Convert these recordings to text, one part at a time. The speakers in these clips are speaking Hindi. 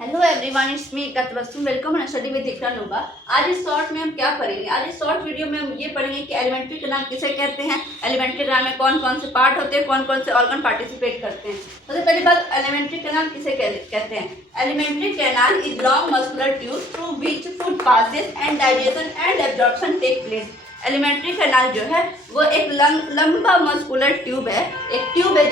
हेलो एवरीवन, इट्स मी कतबस्सुम। Welcome on study with Iqra नोबा। आज इस शॉर्ट में हम क्या पढ़ेंगे? आज इस शॉर्ट वीडियो में हम ये पढ़ेंगे कि एलिमेंट्री का नाम किसे कहते हैं, एलिमेंट्री का नाम में कौन कौन से पार्ट होते हैं, कौन कौन से ऑर्गन पार्टिसिपेट करते हैं। सबसे पहली बात, एलिमेंट्री का नाम किसे कहते हैं? Alimentary canal is long muscular tube through which food passes and digestion and absorption take place. Alimentary canal जो है वो एक लंबा मस्कुलर ट्यूब है, एक ट्यूब है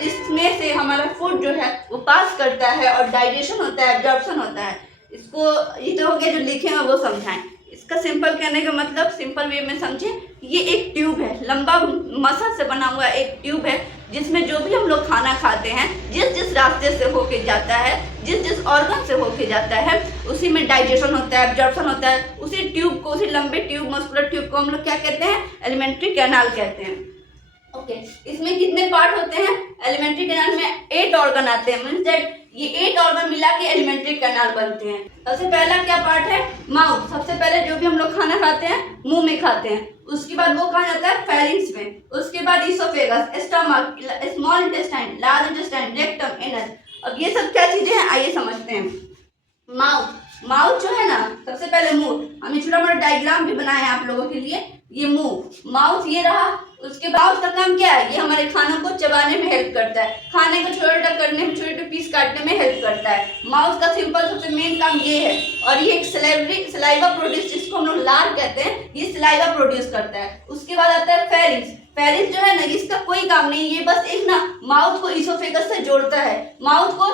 जिसमें से हमारा फूड जो है वो पास करता है और डाइजेशन होता है, एब्जॉर्प्शन होता है। इसको ये तो हो गया, जो लिखे हैं वो समझाएं। इसका सिंपल कहने का मतलब, सिंपल वे में समझें, ये एक ट्यूब है, लंबा मसल से बना हुआ एक ट्यूब है जिसमें जो भी हम लोग खाना खाते हैं, जिस जिस रास्ते से होके जाता है, जिस जिस ऑर्गन से होके जाता है, उसी में डाइजेशन होता है, एब्जॉर्प्शन होता है। उसी ट्यूब को, उसी लंबे ट्यूब, मस्कुलर ट्यूब को हम लोग क्या कहते हैं? एलिमेंट्री कैनाल कहते हैं। ओके, इसमें कितने पार्ट होते हैं? एलिमेंट्री कैनाल में 8 ऑर्गन आते हैं, मींस दैट ये 8 ऑर्गन मिला के एलिमेंट्री कैनाल बनते हैं। सबसे पहला क्या पार्ट है? माउथ। सबसे पहले जो भी हम लोग खाना खाते हैं मुंह में खाते हैं, उसके बाद वो कहाँ जाता है? फेरिंग्स में। उसके बाद oesophagus, stomach, small intestine, large intestine, rectum, anus. अब ये सब क्या चीजें हैं, आइए समझते हैं। माउथ जो है ना, सबसे पहले मुंह, हमने छोटा मोटा डायग्राम भी बनाया है आप लोगों के लिए। ये मुंह, माउथ ये रहा। उसके बाद का काम क्या है? ये हमारे खानों को चबाने में हेल्प करता है, खाने को छोटा करने में, छोटे पीस काटने में हेल्प करता है। माउथ का सिंपल सबसे मेन काम ये है। और ये एक सलाइवा प्रोड्यूस, जिसको हम लोग लार कहते हैं, ये सलाइवा प्रोड्यूस करता है। उसके बाद आता है फेरिंग्स। फेरिंग्स जो है ना, इसका कोई काम नहीं, ये बस एक ना माउथ को इसोफेगस से जोड़ता है। माउथ को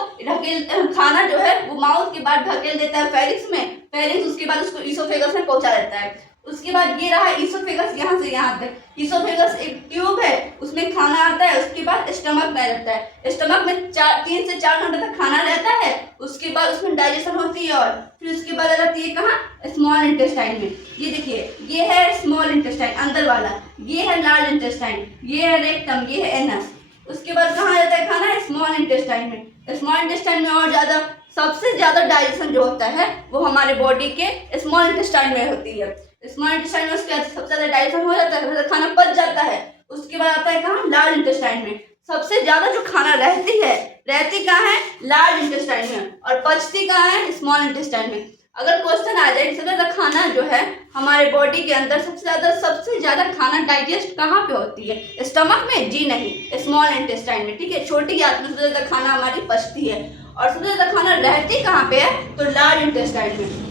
खाना जो है वो माउथ के बाद ढकेल देता है फेरिंग्स में, फेरिंग्स उसके बाद उसको इसोफेगस में पहुंचा देता है। उसके बाद ये रहा इसोफेगस, यहाँ से यहाँ तक। इसोफेगस एक ट्यूब है, उसमें खाना आता है। उसके बाद स्टमक में रहता है, स्टमक में 3 से 4 घंटे तक खाना रहता है। उसके बाद उसमें डाइजेशन होती है, और फिर उसके बाद रहती है कहाँ? स्मॉल इंटेस्टाइन में। ये देखिए, ये है स्मॉल इंटेस्टाइन अंदर वाला, ये है लार्ज इंटेस्टाइन, ये है रेक्टम, ये है एनस। उसके बाद कहाँ जाता है खाना? स्मॉल इंटेस्टाइन में। स्मॉल इंटेस्टाइन में और ज्यादा, सबसे ज्यादा डाइजेशन जो होता है वो हमारे बॉडी के स्मॉल इंटेस्टाइन में होती है। स्मॉल इंटेस्टाइन में उसके सबसे ज्यादा डाइजेशन हो जाता है, खाना पच जाता है। उसके बाद आता है कहाँ? लार्ज इंटेस्टाइन में। सबसे ज्यादा जो खाना रहती कहाँ है? लार्ज इंटेस्टाइन में, और पचती कहाँ है? स्मॉल इंटेस्टाइन में। अगर क्वेश्चन आ जाए सबसे ज्यादा खाना जो है हमारे बॉडी के अंदर, सबसे ज्यादा खाना डाइजेस्ट कहाँ पे होती है? स्टमक में? जी नहीं, स्मॉल इंटेस्टाइन में। ठीक है, छोटी आंत में सबसे ज्यादा खाना हमारी पचती है। और सबसे ज्यादा खाना रहती कहाँ पे है? तो लार्ज इंटेस्टाइन में।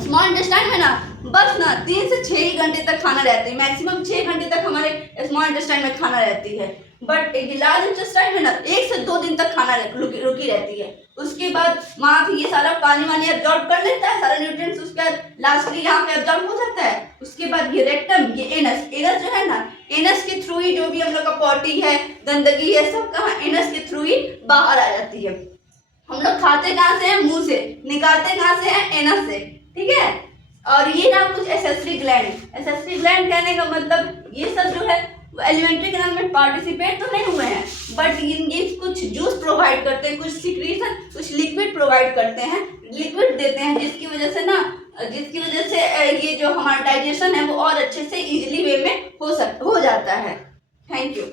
स्मॉल इंटेस्टाइन में ना बस ना 3 से 6 ही घंटे तक खाना रहती है, मैक्सिमम 6 घंटे तक हमारे स्मॉल इंटेस्टाइन में खाना रहती है। बट लार्ज इंटेस्टाइन में ना 1 से 2 दिन तक खाना रुकी रहती है। उसके बाद वहाँ ये सारा पानी वानी एब्जॉर्ब कर लेता है, सारे न्यूट्रिएंट्स। उसके बाद लास्टली यहाँ पे एब्जॉर्ब हो जाता है। उसके बाद ये रेक्टम, ये एनस जो है ना, एनस के थ्रू ही जो भी हम लोग का पॉटी है, गंदगी है, सब कहाँ? एनस के थ्रू ही बाहर आ जाती है। हम लोग खाते कहाँ से हैं? मुंह से। निकालते कहाँ से हैं? एनस से। ठीक है। और ये ना कुछ एसेसरी ग्लैंड कहने का मतलब, ये सब जो है एलिमेंट्री कैनाल में पार्टिसिपेट तो नहीं हुए हैं, बट ये कुछ जूस प्रोवाइड करते हैं, कुछ सिक्रीशन, कुछ लिक्विड प्रोवाइड करते हैं, लिक्विड देते हैं, जिसकी वजह से ये जो हमारा डाइजेशन है वो और अच्छे से इजीली वे में हो जाता है। Thank you.